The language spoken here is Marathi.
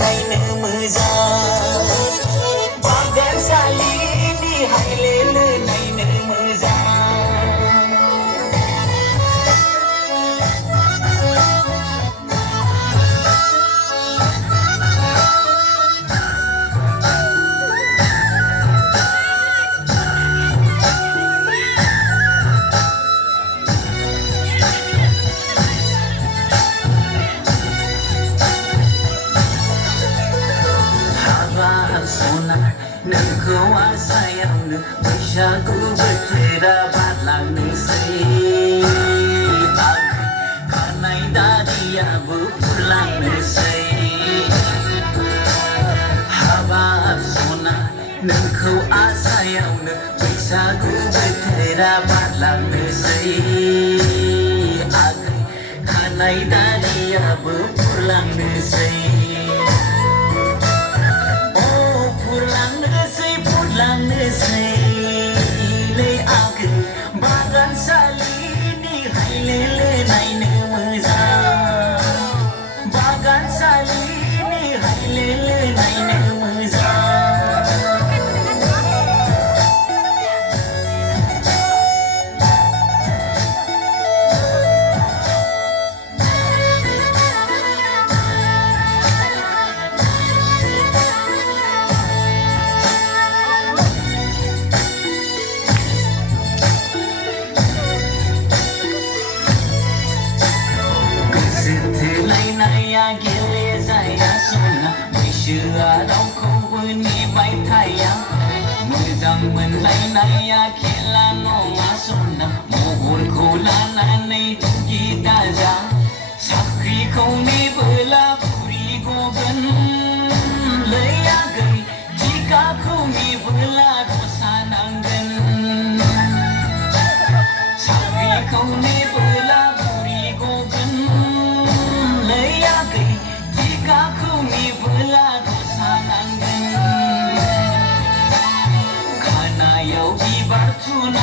नायनो मोजां बागानसालिनि हायलेल नायनो मोजां सना नोंखौ आसायावनो बैसागु बोथोरा बारलांनोसै खानाय दारियाबो फुरलांनोसै हाबाब सना नोंखौ आसायावनो बैसागु बोथोरा बारलांनोसै खानाय दारियाबो फुरलांनोसै Say, lay out, bagan salini, hailele naine maza. Bagan salini, hailele naine maza. Naya gele zaya sona बैसोआ रावखौबो नेबाय थाया मोजां मोनलायनाया खेला नङा सना महरखौ लानानै दुगि दाजा साख्रिखौ नेबोला बुरि गगोन लैयागै टिकाखौ नेबोला रसा नांगोन साख्रिखौ नेबोला बुरि गगोन लैयागै टिकाखौ नेबोला रसा नांगोन खानायाव बिबार थुना